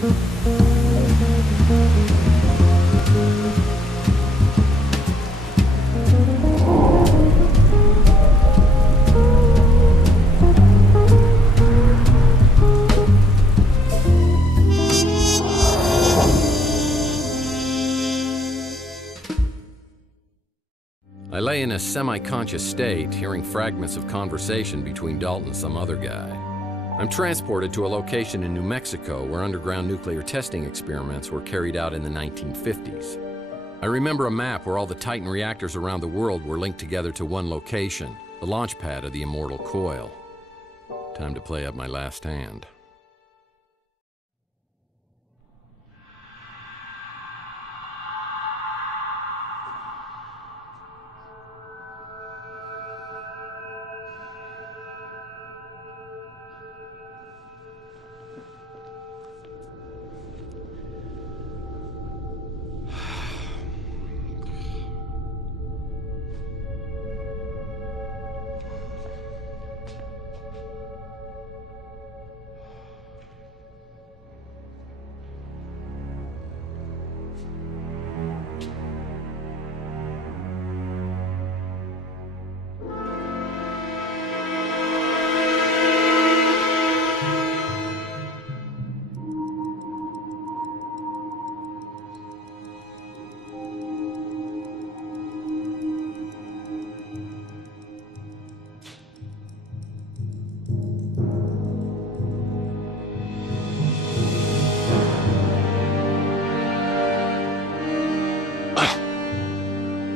I lay in a semi-conscious state, hearing fragments of conversation between Dalton and some other guy. I'm transported to a location in New Mexico where underground nuclear testing experiments were carried out in the 1950s. I remember a map where all the Titan reactors around the world were linked together to one location, the launch pad of the immortal coil. Time to play up my last hand.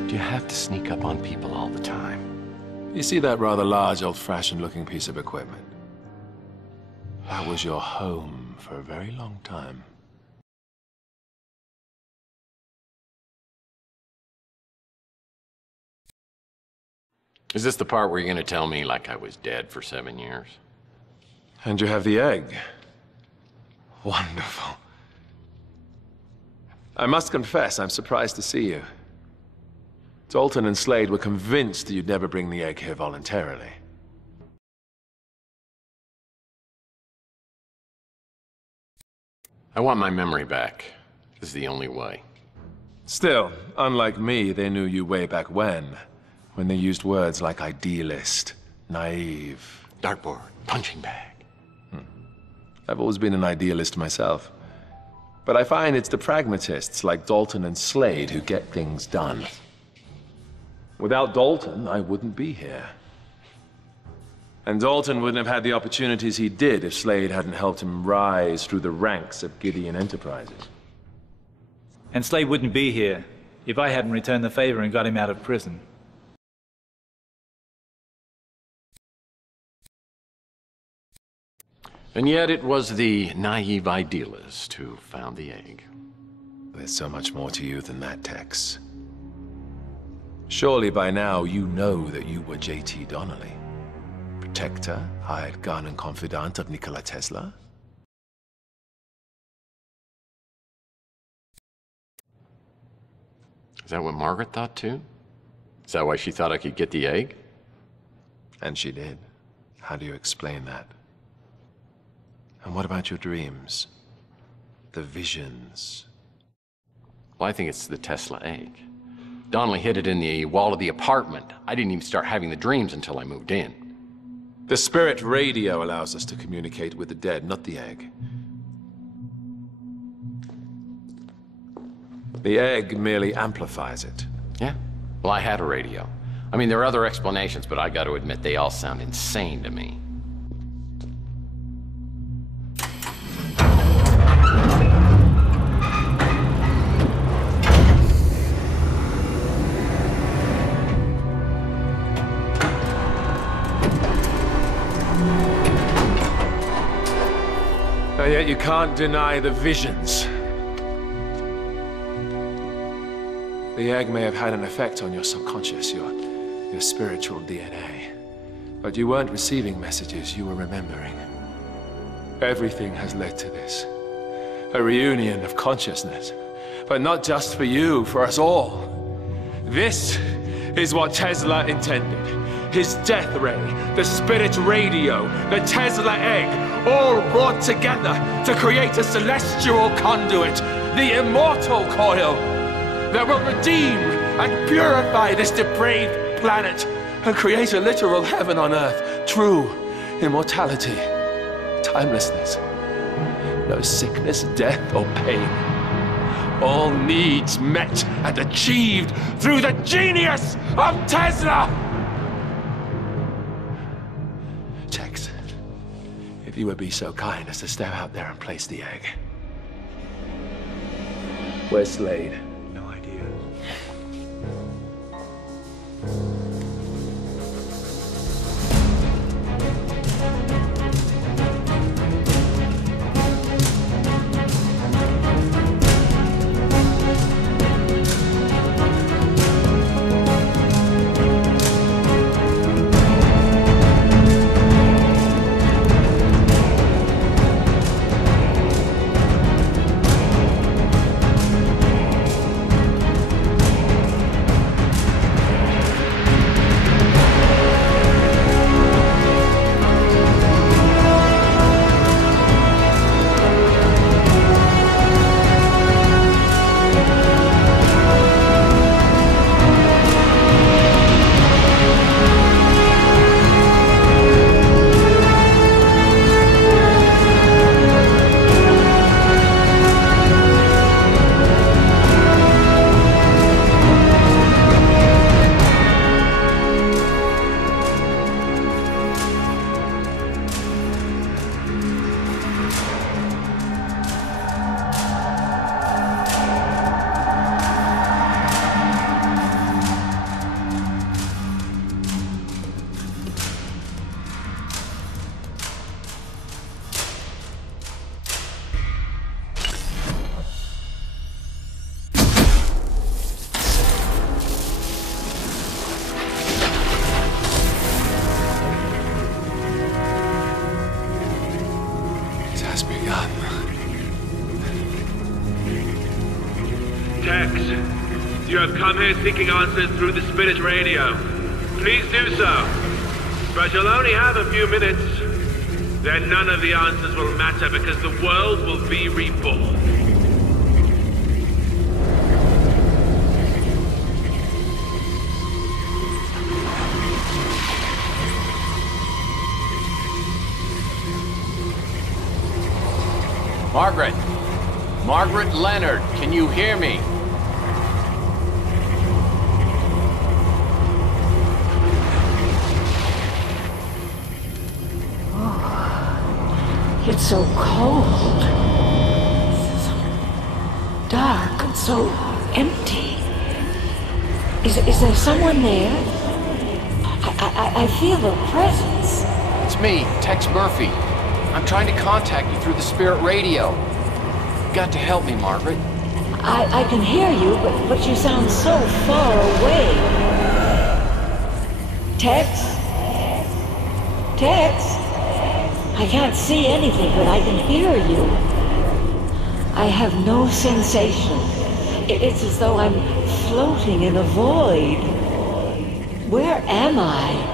You have to sneak up on people all the time. You see that rather large, old-fashioned looking piece of equipment? That was your home for a very long time. Is this the part where you're gonna tell me like I was dead for 7 years? And you have the egg. Wonderful. I must confess, I'm surprised to see you. Dalton and Slade were convinced you'd never bring the egg here voluntarily. I want my memory back. This is the only way. Still, unlike me, they knew you way back when they used words like idealist, naive. Dartboard, punching bag. I've always been an idealist myself. But I find it's the pragmatists like Dalton and Slade who get things done. Without Dalton, I wouldn't be here. And Dalton wouldn't have had the opportunities he did if Slade hadn't helped him rise through the ranks of Gideon Enterprises. And Slade wouldn't be here if I hadn't returned the favor and got him out of prison. And yet it was the naive idealist who found the egg. There's so much more to you than that, Tex. Surely by now you know that you were J.T. Donnelly, protector, hired gun and confidant of Nikola Tesla. Is that what Margaret thought too? Is that why she thought I could get the egg? And she did. How do you explain that? And what about your dreams? The visions? Well, I think it's the Tesla egg. Donnelly hid it in the wall of the apartment. I didn't even start having the dreams until I moved in. The spirit radio allows us to communicate with the dead, not the egg. The egg merely amplifies it. Yeah? Well, I had a radio. I mean, there are other explanations, but I got to admit they all sound insane to me. And yet you can't deny the visions. The egg may have had an effect on your subconscious, your spiritual DNA. But you weren't receiving messages, you were remembering. Everything has led to this. A reunion of consciousness. But not just for you, for us all. This is what Tesla intended. His death ray, the spirit radio, the Tesla egg, all brought together to create a celestial conduit, the immortal coil, that will redeem and purify this depraved planet and create a literal heaven on earth, true immortality, timelessness, no sickness, death, or pain. All needs met and achieved through the genius of Tesla! Tex, if you would be so kind as to step out there and place the egg. Where's Slade? No idea. Tex, you have come here seeking answers through the spirit radio. Please do so. But you'll only have a few minutes. Then none of the answers will matter because the world will be reborn. Margaret! Margaret Leonard, can you hear me? It's so cold. So dark and so empty. Is there someone there? I feel a presence. It's me, Tex Murphy. I'm trying to contact you through the spirit radio. You've got to help me, Margaret. I can hear you, but you sound so far away. Tex? Tex? I can't see anything, but I can hear you. I have no sensation. It's as though I'm floating in a void. Where am I?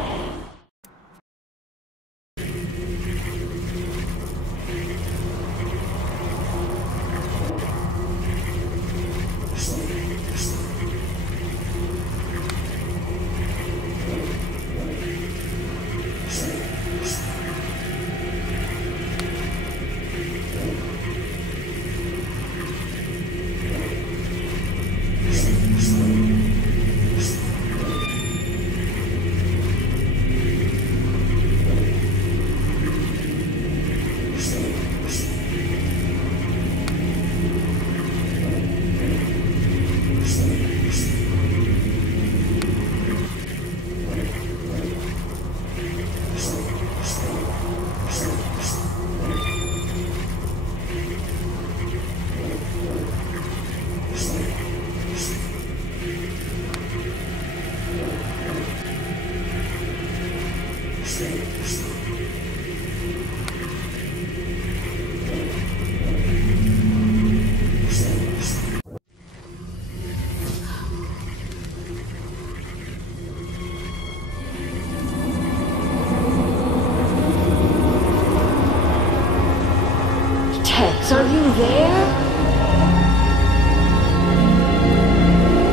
Tex, are you there?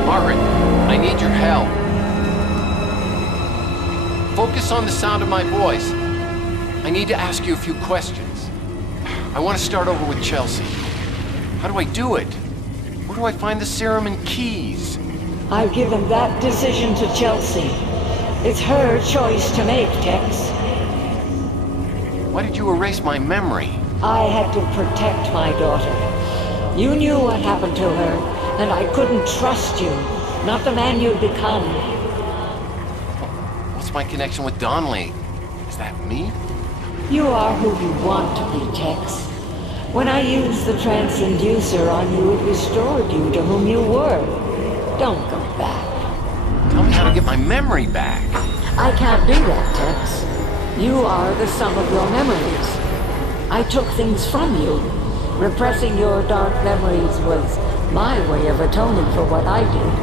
Margaret, I need your help. Focus on the sound of my voice. I need to ask you a few questions. I want to start over with Chelsea. How do I do it? Where do I find the serum and keys? I've given that decision to Chelsea. It's her choice to make, Tex. Why did you erase my memory? I had to protect my daughter. You knew what happened to her, and I couldn't trust you. Not the man you'd become. What's my connection with Donnelly? Is that me? You are who you want to be, Tex. When I used the transducer on you, it restored you to whom you were. Don't go back. Tell me how to get my memory back. I can't do that, Tex. You are the sum of your memories. I took things from you. Repressing your dark memories was my way of atoning for what I did.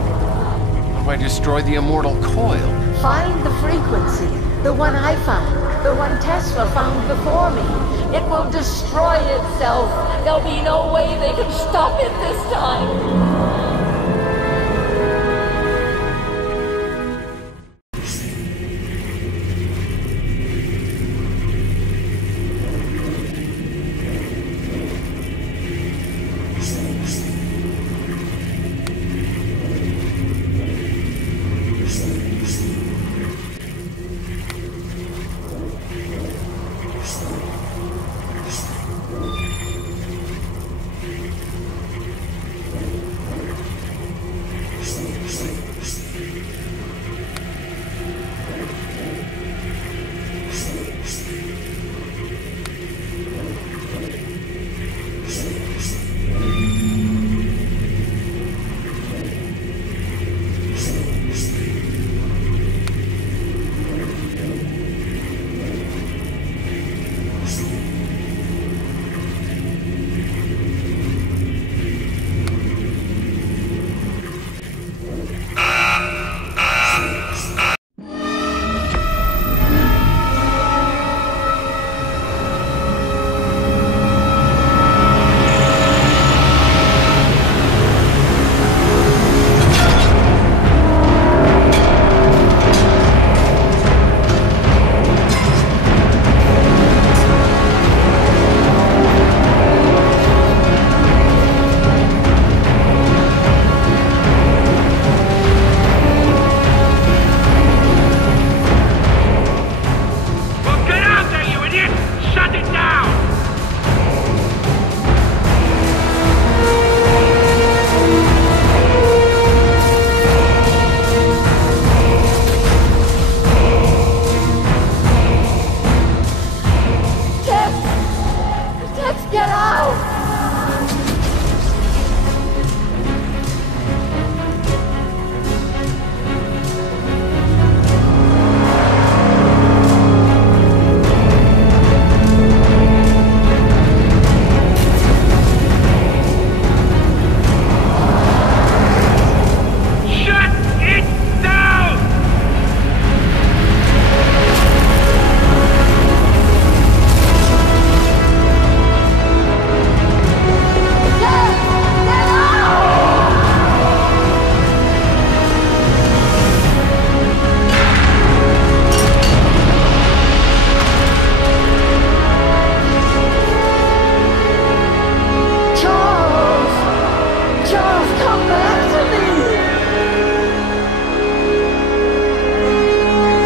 How do I destroy the immortal coil? Find the frequency. The one I found. The one Tesla found before me. It will destroy itself. There'll be no way they can stop it this time.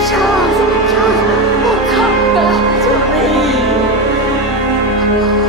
Charles, oh, come back to me!